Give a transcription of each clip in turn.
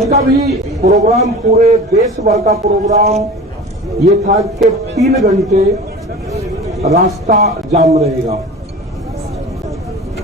आज का भी प्रोग्राम पूरे देश भर का प्रोग्राम ये था कि 3 घंटे रास्ता जाम रहेगा।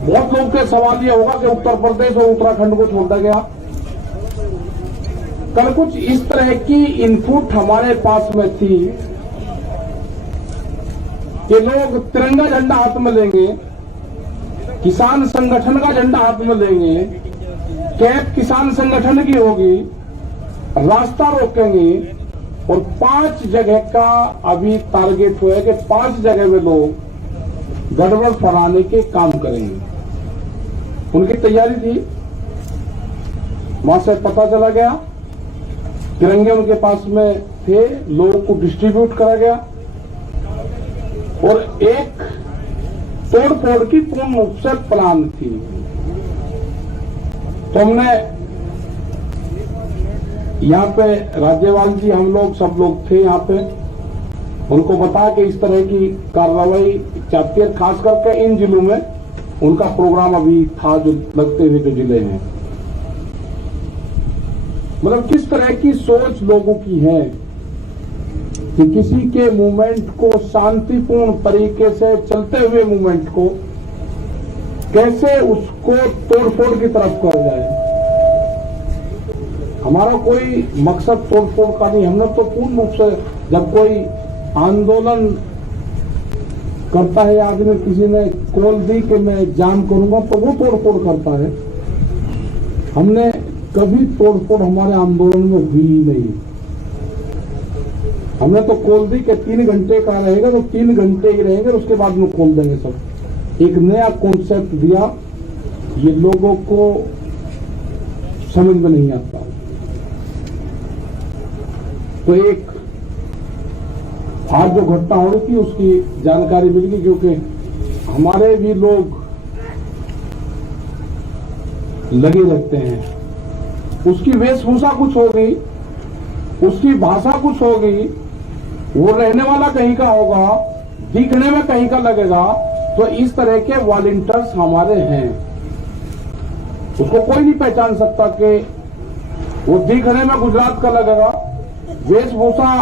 बहुत लोग के सवाल ये होगा कि उत्तर प्रदेश और उत्तराखंड को छोड़ा गया। कल कुछ इस तरह की इनपुट हमारे पास में थी कि लोग तिरंगा झंडा हाथ में लेंगे, किसान संगठन का झंडा हाथ में लेंगे, कैप किसान संगठन की होगी, रास्ता रोकेंगे और 5 जगह का अभी टारगेट हुआ है कि 5 जगह में लोग गड़बड़ फैलाने के काम करेंगे। उनकी तैयारी थी। वहां से पता चला गया, तिरंगे उनके पास में थे, लोगों को डिस्ट्रीब्यूट करा गया और एक तोड़ फोड़ की पूर्ण रूप से प्लान थी। तो हमने यहाँ पे राज्यपाल जी, हम लोग सब लोग थे यहाँ पे, उनको बता के इस तरह की कार्रवाई चाहती है। खास करके इन जिलों में उनका प्रोग्राम अभी था जो लगते हुए जो जिले हैं, मतलब किस तरह की सोच लोगों की है कि किसी के मूवमेंट को शांतिपूर्ण तरीके से चलते हुए मूवमेंट को कैसे उसको तोड़फोड़ की तरफ कर जाए। हमारा कोई मकसद तोड़फोड़ का नहीं। हमने तो पूर्ण रूप से, जब कोई आंदोलन करता है आदमी, किसी ने कॉल दी कि मैं जाम करूंगा, तो वो तोड़फोड़ करता है। हमने कभी तोड़फोड़ हमारे आंदोलन में हुई ही नहीं। हमने तो कॉल दी कि 3 घंटे का रहेगा तो 3 घंटे ही रहेंगे, उसके बाद में खोल देंगे सब। एक नया कॉन्सेप्ट दिया, ये लोगों को समझ में नहीं आता। तो एक आज जो घटना हो रही थी उसकी जानकारी मिल गई, क्योंकि हमारे भी लोग लगे रहते हैं। उसकी वेशभूषा कुछ हो गई, उसकी भाषा कुछ हो गई, वो रहने वाला कहीं का होगा, दिखने में कहीं का लगेगा। तो इस तरह के वॉलंटियर्स हमारे हैं, उसको कोई नहीं पहचान सकता कि वो दिखने में गुजरात का लगेगा, वेशभूषा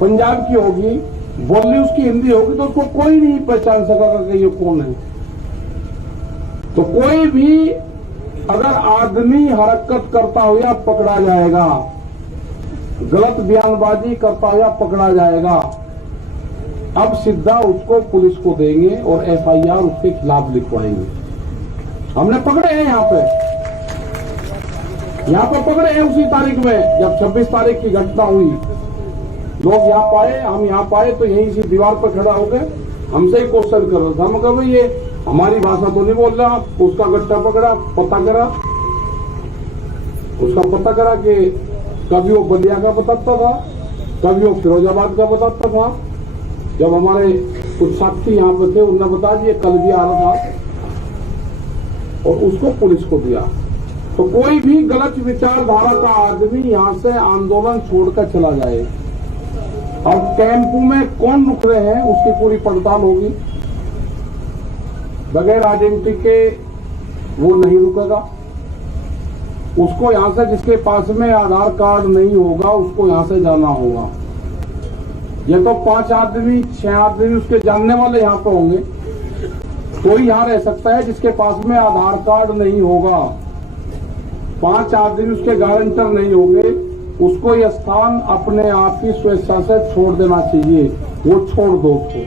पंजाब की होगी, बोली उसकी हिंदी होगी, तो उसको कोई नहीं पहचान सकेगा कि ये कौन है। तो कोई भी अगर आदमी हरकत करता हुआ पकड़ा जाएगा, गलत बयानबाजी करता हुआ पकड़ा जाएगा, अब सीधा उसको पुलिस को देंगे और एफआईआर उसके खिलाफ लिखवाएंगे। हमने पकड़े हैं यहाँ पे पकड़े हैं उसी तारीख में जब 26 तारीख की घटना हुई। लोग यहाँ पाए, हम यहाँ पाए तो यहीं से दीवार पर खड़ा हो गए, हमसे ही क्वेश्चन कर रहा था। हम कहा भाई ये हमारी भाषा तो नहीं बोल रहा। उसका गट्टा पकड़ा, पता करा, उसका पता करा कि कभी वो बलिया का बताता था, कभी वो फिरोजाबाद का बताता था। जब हमारे कुछ साथी यहाँ पे थे, उन्होंने बता दिया कल भी आ रहा था और उसको पुलिस को दिया। तो कोई भी गलत विचारधारा का आदमी यहाँ से आंदोलन छोड़कर चला जाए और कैंप में कौन रुक रहे हैं उसकी पूरी पड़ताल होगी। बगैर आइडेंटिटी के वो नहीं रुकेगा। उसको यहां से, जिसके पास में आधार कार्ड नहीं होगा, उसको यहां से जाना होगा। ये तो 5 आदमी 6 आदमी उसके जानने वाले यहां पर होंगे, कोई यहां रह सकता है जिसके पास में आधार कार्ड नहीं होगा। 5 आदमी उसके गारंटर नहीं होंगे, उसको यह स्थान अपने आप की स्वेच्छा से छोड़ देना चाहिए। वो छोड़ दो उसको।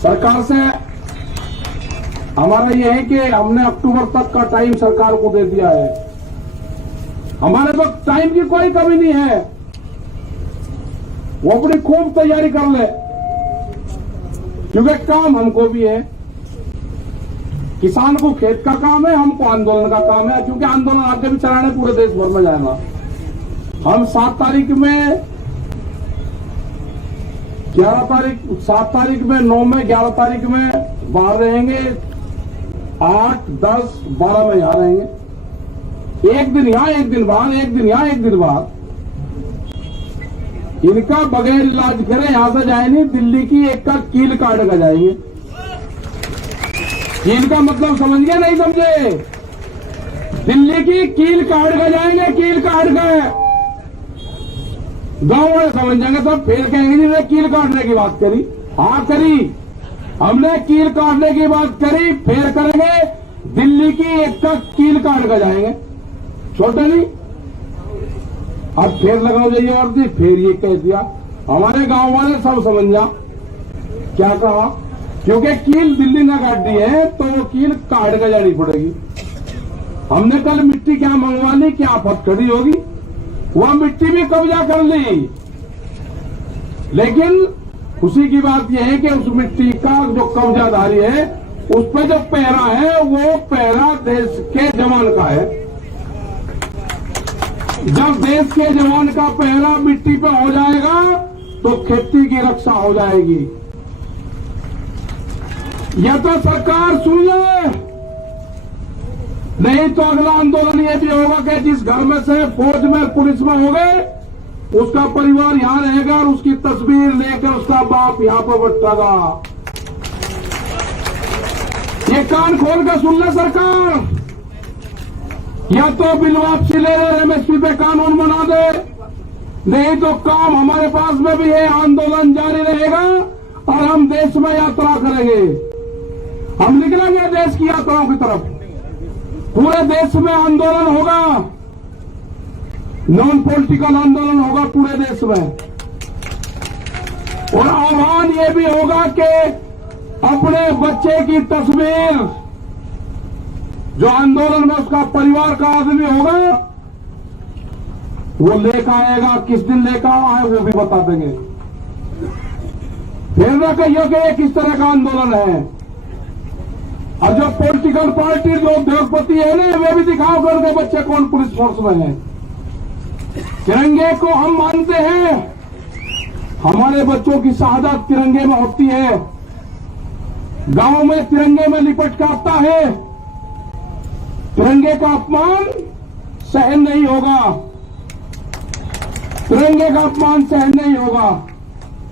सरकार से हमारा यह है कि हमने अक्टूबर तक का टाइम सरकार को दे दिया है। हमारे पास टाइम की कोई कमी नहीं है, वो अपनी खूब तैयारी कर ले, क्योंकि काम हमको भी है। किसान को खेत का काम है, हमको आंदोलन का काम है, क्योंकि आंदोलन आगे भी चलाने पूरे देश भर में जाएगा। हम 7 तारीख में 7 तारीख में 9 में 11 तारीख में बाहर रहेंगे, 8, 10, 12 में यहां रहेंगे। एक दिन यहां, एक दिन बाहर, एक दिन यहां, एक दिन बाहर। इनका बगैर इलाज करे यहां से जाए नहीं, दिल्ली की एक का कील काट कर जाएंगे। कील का मतलब समझ गए नहीं समझे? दिल्ली की कील काट कर जाएंगे, कील काट कर। गांव वाले समझ जाएंगे तो फिर कहेंगे जी ने कील काटने की बात करी। हाँ करी, हमने कील काटने की बात करी, फिर करेंगे दिल्ली की एक का कील काट कर जाएंगे, छोटे नहीं। अब फिर लगाओ जाइए और दी, फिर ये कह दिया। हमारे गांव वाले सब समझ जा क्या कहा, क्योंकि कील दिल्ली ने काट दी है तो वो कील काट कर जानी पड़ेगी। हमने कल मिट्टी क्या मंगवा ली, क्या आफत खड़ी होगी, वह मिट्टी भी कब्जा कर ली। लेकिन खुशी की बात यह है कि उस मिट्टी का जो कब्जाधारी है उस पर जो पहरा है वो पहरा देश के जवान का है। जब देश के जवान का पहरा मिट्टी पे हो जाएगा तो खेती की रक्षा हो जाएगी। यह तो सरकार सुन ले, नहीं तो अगला आंदोलन यह भी होगा कि जिस घर में से फौज में पुलिस में हो गए उसका परिवार यहां रहेगा और उसकी तस्वीर लेकर उसका बाप यहां पर बैठेगा। ये कान खोल कर सुन ले सरकार, या तो बिल वापसी ले ले, एमएसपी पे कानून बना दे, नहीं तो काम हमारे पास में भी है, आंदोलन जारी रहेगा और हम देश में यात्रा करेंगे। हम निकलेंगे देश की यात्राओं की तरफ, पूरे देश में आंदोलन होगा, नॉन पॉलिटिकल आंदोलन होगा पूरे देश में। और आह्वान ये भी होगा कि अपने बच्चे की तस्वीर जो आंदोलन में उसका परिवार का आदमी होगा वो लेकर आएगा, किस दिन लेकर आए वो भी बता देंगे। फिर न कहिए कि ये किस तरह का आंदोलन है। और जो पॉलिटिकल पार्टी जो उद्योगपति है ना, वे भी दिखाओ करके बच्चे कौन पुलिस फोर्स में है। तिरंगे को हम मानते हैं, हमारे बच्चों की शहादत तिरंगे में होती है, गांव में तिरंगे में लिपट कर आता है। तिरंगे का अपमान सहन नहीं होगा, तिरंगे का अपमान सहन नहीं होगा।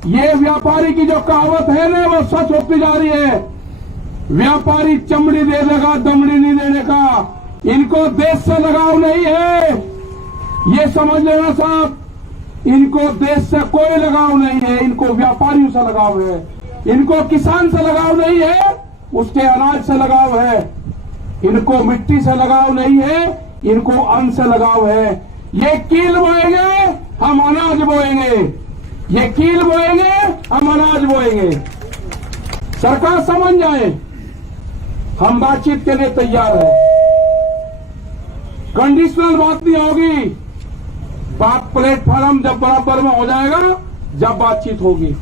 ये व्यापारी की जो कहावत है ना वो सच होती जा रही है। व्यापारी चमड़ी दे देगा, दमड़ी नहीं देने का। इनको देश से लगाव नहीं है, ये समझ लेना साहब। इनको देश से कोई लगाव नहीं है, इनको व्यापारियों से लगाव है। इनको किसान से लगाव नहीं है, उसके अनाज से लगाव है। इनको मिट्टी से लगाव नहीं है, इनको अन्न से लगाव है। ये कील बोएंगे हम अनाज बोएंगे, ये कील बोएंगे हम अनाज बोएंगे। सरकार समझ जाए, हम बातचीत के लिए तैयार है। कंडीशनल बात नहीं होगी, बात प्लेटफॉर्म जब बराबर में हो जाएगा जब बातचीत होगी।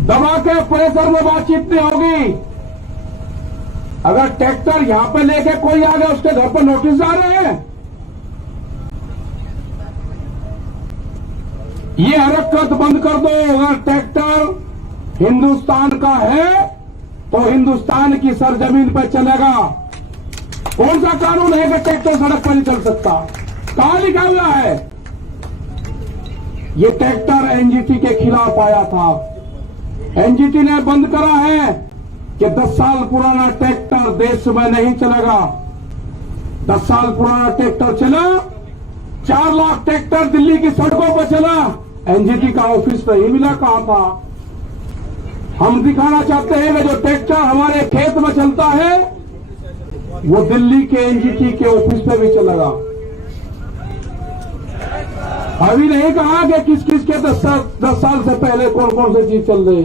दबा के प्रेशर में बातचीत नहीं होगी। अगर ट्रैक्टर यहां पे लेके कोई आ गया उसके घर पर नोटिस जा रहे हैं, ये हरकत बंद कर दो। अगर ट्रैक्टर हिंदुस्तान का है तो हिंदुस्तान की सरजमीन पर चलेगा। कौन सा कानून है कि ट्रैक्टर सड़क पर नहीं चल सकता? कहां लिखा हुआ है? ये ट्रैक्टर एनजीटी के खिलाफ आया था, एनजीटी ने बंद करा है कि 10 साल पुराना ट्रैक्टर देश में नहीं चलेगा। 10 साल पुराना ट्रैक्टर चला, 4 लाख ट्रैक्टर दिल्ली की सड़कों पर चला, एनजीटी का ऑफिस नहीं मिला। कहां था? हम दिखाना चाहते हैं कि जो ट्रैक्टर हमारे खेत में चलता है वो दिल्ली के एनजीटी के ऑफिस पे भी चलेगा। अभी नहीं कहा कि किस किस के 10 साल से पहले कौन कौन सी चीज चल रही।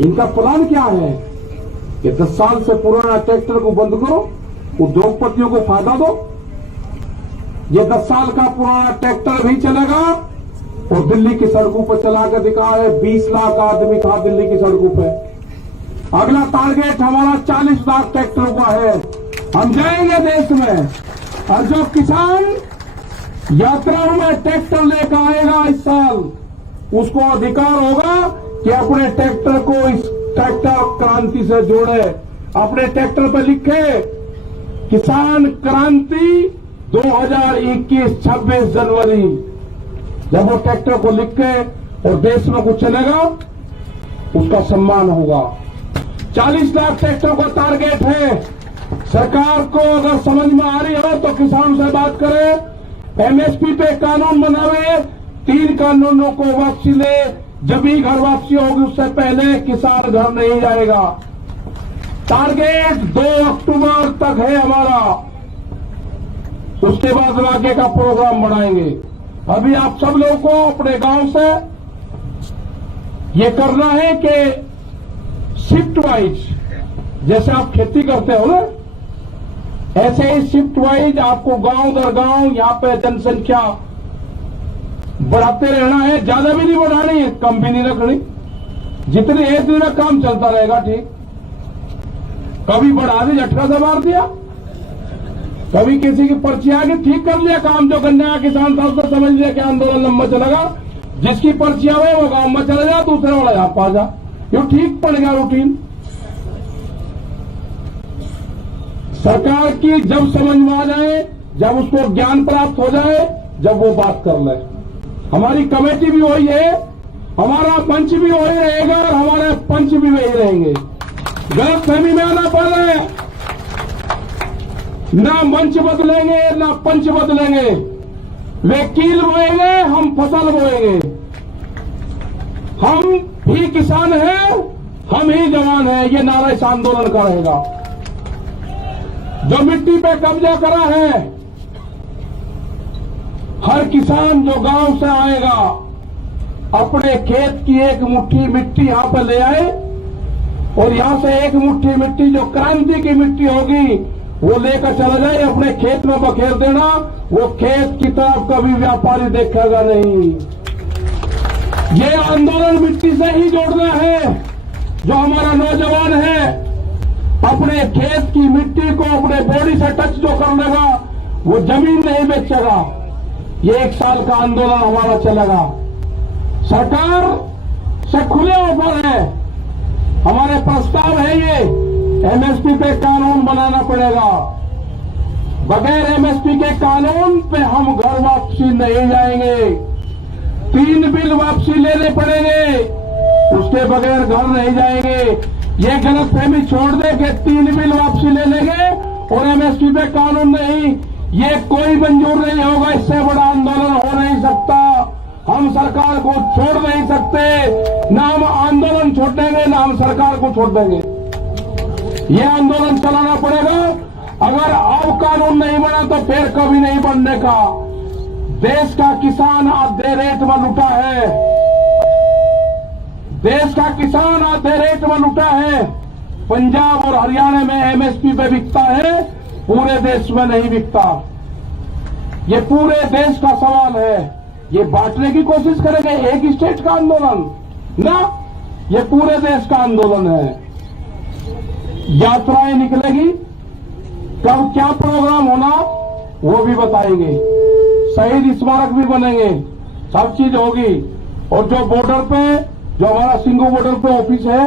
इनका प्लान क्या है कि 10 साल से पुराना ट्रैक्टर को बंद करो, उद्योगपतियों को फायदा दो। ये 10 साल का पुराना ट्रैक्टर भी चलेगा और दिल्ली की सड़कों पर चला कर दिखा है। 20 लाख आदमी था दिल्ली की सड़कों पे। अगला टारगेट हमारा 40 लाख ट्रैक्टरों का है। हम जाएंगे देश में, और जो किसान यात्राओं में ट्रैक्टर लेकर आएगा इस साल, उसको अधिकार होगा कि अपने ट्रैक्टर को इस ट्रैक्टर क्रांति से जोड़े। अपने ट्रैक्टर पर लिखे किसान क्रांति 2021 26 जनवरी। जब वो ट्रैक्टर को लिख के और देश में कुछ चलेगा उसका सम्मान होगा। 40 लाख ट्रैक्टर का टारगेट है। सरकार को अगर समझ में आ रही हो तो किसानों से बात करें, एमएसपी पे कानून बनावे, 3 कानूनों को वापसी ले। जब ही घर वापसी होगी उससे पहले किसान घर नहीं जाएगा। टारगेट 2 अक्टूबर तक है हमारा, उसके बाद आगे का प्रोग्राम बनाएंगे। अभी आप सब लोगों को अपने गांव से ये करना है कि शिफ्ट वाइज, जैसे आप खेती करते हो ना, ऐसे ही शिफ्ट वाइज आपको गांव दर गांव यहां पे जनसंख्या बढ़ाते रहना है। ज्यादा भी नहीं बढ़ानी, कम भी नहीं रखनी। जितनी एज में काम चलता रहेगा, ठीक। कभी बढ़ा दी, झटका से मार दिया, कभी किसी की पर्ची आ गई, ठीक कर लिया काम। जो गन्ना किसान था उसको समझ लिया कि आंदोलन लंबा चलेगा, जिसकी पर्ची आवे वो गांव में चले जा, दूसरे वाला यहां पा जा, ये ठीक पड़ गया रूटीन। सरकार की जब समझ में आ जाए, जब उसको ज्ञान प्राप्त हो जाए, जब वो बात कर ले। हमारी कमेटी भी वही है, हमारा मंच भी वही रहेगा और हमारे पंच भी वही रहेंगे। गलत फहमी में आना पड़ रहा है, ना मंच बदलेंगे ना पंच बदलेंगे। वे कील बोएंगे, हम फसल बोएंगे। हम भी किसान हैं, हम ही जवान हैं, ये नारा इस आंदोलन का रहेगा। जो मिट्टी पे कब्जा करा है, हर किसान जो गांव से आएगा अपने खेत की एक मुट्ठी मिट्टी यहां पर ले आए और यहां से एक मुट्ठी मिट्टी जो क्रांति की मिट्टी होगी वो लेकर चला जाए, अपने खेत में बखेर देना। वो खेत की तरफ कभी व्यापारी देखेगा नहीं। ये आंदोलन मिट्टी से ही जोड़ना है। जो हमारा नौजवान है अपने खेत की मिट्टी को अपने बॉडी से टच जो कर लेगा वो जमीन नहीं बेचेगा। ये 1 साल का आंदोलन हमारा चलेगा। सरकार से खुले ऑफर है, हमारे प्रस्ताव है ये, एमएसपी पे कानून बनाना पड़ेगा। बगैर एमएसपी के कानून पे हम घर वापसी नहीं जाएंगे। 3 बिल वापसी लेने पड़ेंगे, उसके बगैर घर नहीं जाएंगे। ये गलतफहमी छोड़ दे कि 3 बिल वापसी ले लेंगे और एमएसपी पे कानून नहीं, ये कोई मंजूर नहीं होगा। इससे बड़ा आंदोलन हो नहीं सकता। हम सरकार को छोड़ नहीं सकते, ना हम आंदोलन छोड़ेंगे ना हम सरकार को छोड़ देंगे। ये आंदोलन चलाना पड़ेगा। अगर अब कानून नहीं बना तो फिर कभी नहीं बनने का। देश का किसान आधे रेट में लुटा है, देश का किसान आधे रेट में लुटा है। पंजाब और हरियाणा में एमएसपी पे बिकता है, पूरे देश में नहीं बिकता। ये पूरे देश का सवाल है। ये बांटने की कोशिश करेंगे एक स्टेट का आंदोलन ना, ये पूरे देश का आंदोलन है। यात्राएं निकलेगी, कब क्या प्रोग्राम होना वो भी बताएंगे, शहीद स्मारक भी बनेंगे, सब चीज होगी। और जो बॉर्डर पे, जो हमारा सिंगू बॉर्डर पे ऑफिस है,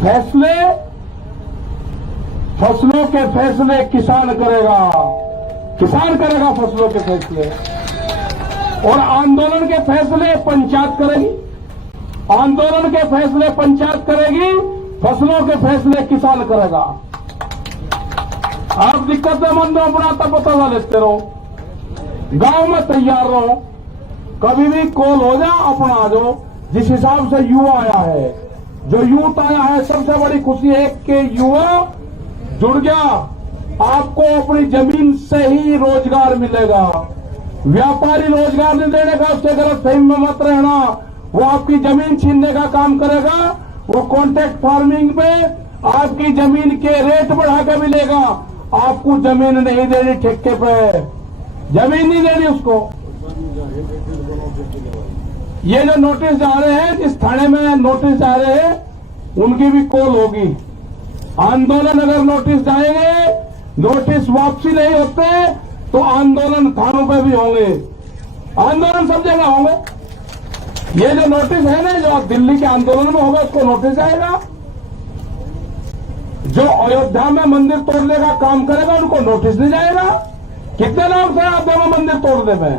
फैसले, फसलों के फैसले किसान करेगा, किसान करेगा फसलों के फैसले। और आंदोलन के फैसले पंचायत करेगी, आंदोलन के फैसले पंचायत करेगी, फसलों के फैसले किसान करेगा। आप दिक्कतें मंद अपना तब बता लेते रहो, गांव में तैयार रहो, कभी भी कॉल हो जा अपना आ जाओ। जिस हिसाब से युवा आया है, जो यूथ आया है, सबसे बड़ी खुशी है कि युवा जुड़ गया। आपको अपनी जमीन से ही रोजगार मिलेगा। व्यापारी रोजगार नहीं देने का, उससे गलत फहमी में मत रहना। वो आपकी जमीन छीनने का काम करेगा, वो कॉन्ट्रैक्ट फार्मिंग में आपकी जमीन के रेट बढ़ा के मिलेगा। आपको जमीन नहीं देनी, ठेके पे जमीन नहीं देनी उसको। ये जो नोटिस जा रहे हैं, जिस थाने में नोटिस जा रहे हैं उनकी भी कॉल होगी। आंदोलन अगर नोटिस जाएंगे, नोटिस वापसी नहीं होते तो आंदोलन थानों पे भी होंगे, आंदोलन सब जगह होंगे। ये जो नोटिस है ना, जो दिल्ली के आंदोलन में होगा उसको नोटिस आएगा। जो अयोध्या में मंदिर तोड़ने का काम करेगा उनको नोटिस नहीं जाएगा। कितने लोग थे अयोध्या में मंदिर तोड़ने में,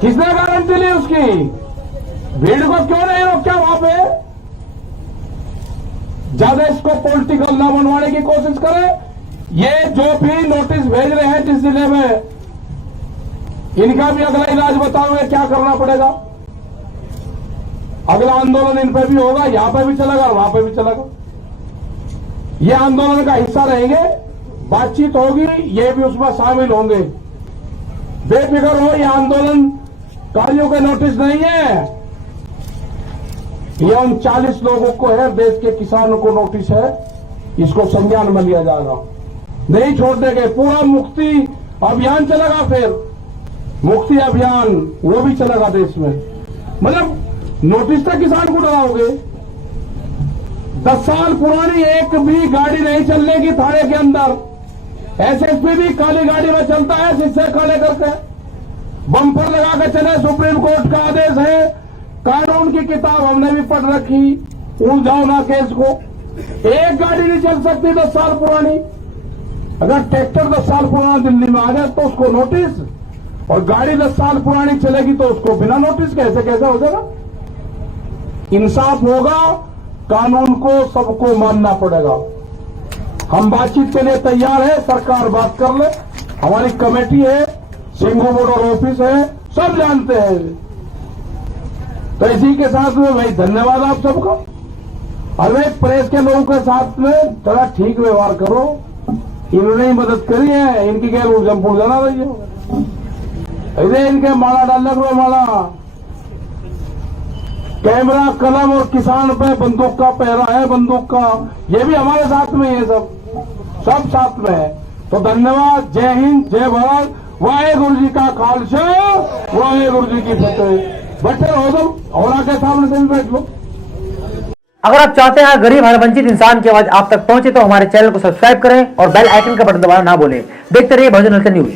किसने गारंटी ली उसकी? भीड़ को क्यों नहीं रोका वहां पे? ज्यादा इसको पॉलिटिकल ना बनवाने की कोशिश करें। ये जो भी नोटिस भेज रहे हैं जिस जिले में, इनका भी अगला इलाज बताओगे क्या करना पड़ेगा। अगला आंदोलन इन पे भी होगा, यहां पे भी चलेगा और वहां पे भी चलेगा। ये आंदोलन का हिस्सा रहेंगे, बातचीत होगी, ये भी उसमें शामिल होंगे। बेफिक्र हो, ये आंदोलनकारियों के नोटिस नहीं है, ये उन 40 लोगों को है, देश के किसानों को नोटिस है। इसको संज्ञान में लिया जाएगा, नहीं छोड़ देंगे। पूरा मुक्ति अभियान चलेगा, फिर मुक्ति अभियान वो भी चलेगा देश में। मतलब नोटिस तक किसान को डराओगे। 10 साल पुरानी एक भी गाड़ी नहीं चलने की थाने के अंदर। एसएसपी भी काली गाड़ी में चलता है, शीशे काले करके बम्पर लगा के चले। सुप्रीम कोर्ट का आदेश है, कानून की किताब हमने भी पढ़ रखी, उलझाओ ना केस को। एक गाड़ी नहीं चल सकती 10 साल पुरानी। अगर ट्रैक्टर 10 साल पुराना दिल्ली में आ जाए तो उसको नोटिस, और गाड़ी 10 साल पुरानी चलेगी तो उसको बिना नोटिस कैसे हो जाएगा। इंसाफ होगा, कानून को सबको मानना पड़ेगा। हम बातचीत के लिए तैयार है, सरकार बात कर ले, हमारी कमेटी है, सिंघू बॉर्डर ऑफिस है, सब जानते हैं। तो इसी के साथ में भाई धन्यवाद आप सबका। अरे प्रेस के लोगों के साथ में थोड़ा ठीक व्यवहार करो। इन्होंने ही मदद करी है, इनकी क्या उलझन पुलझना रही है। अरे इनके माला डालने को माला, कैमरा, कलम और किसान पे बंदूक का पहरा है, बंदूक का। ये भी हमारे साथ में है, सब साथ में है। तो धन्यवाद, जय हिंद, जय भारत, वाहेगुरु जी का खालसा, वाहेगुरु जी की फतेह। बैठे रहो तुम, और आके सामने से भी बैठ लो। अगर आप चाहते हैं गरीब हर वंचित इंसान की आवाज आप तक पहुंचे तो हमारे चैनल को सब्सक्राइब करें और बेल आइकन का बटन दबाना ना भूलें। देखते रहिए बहुजन न्यूज।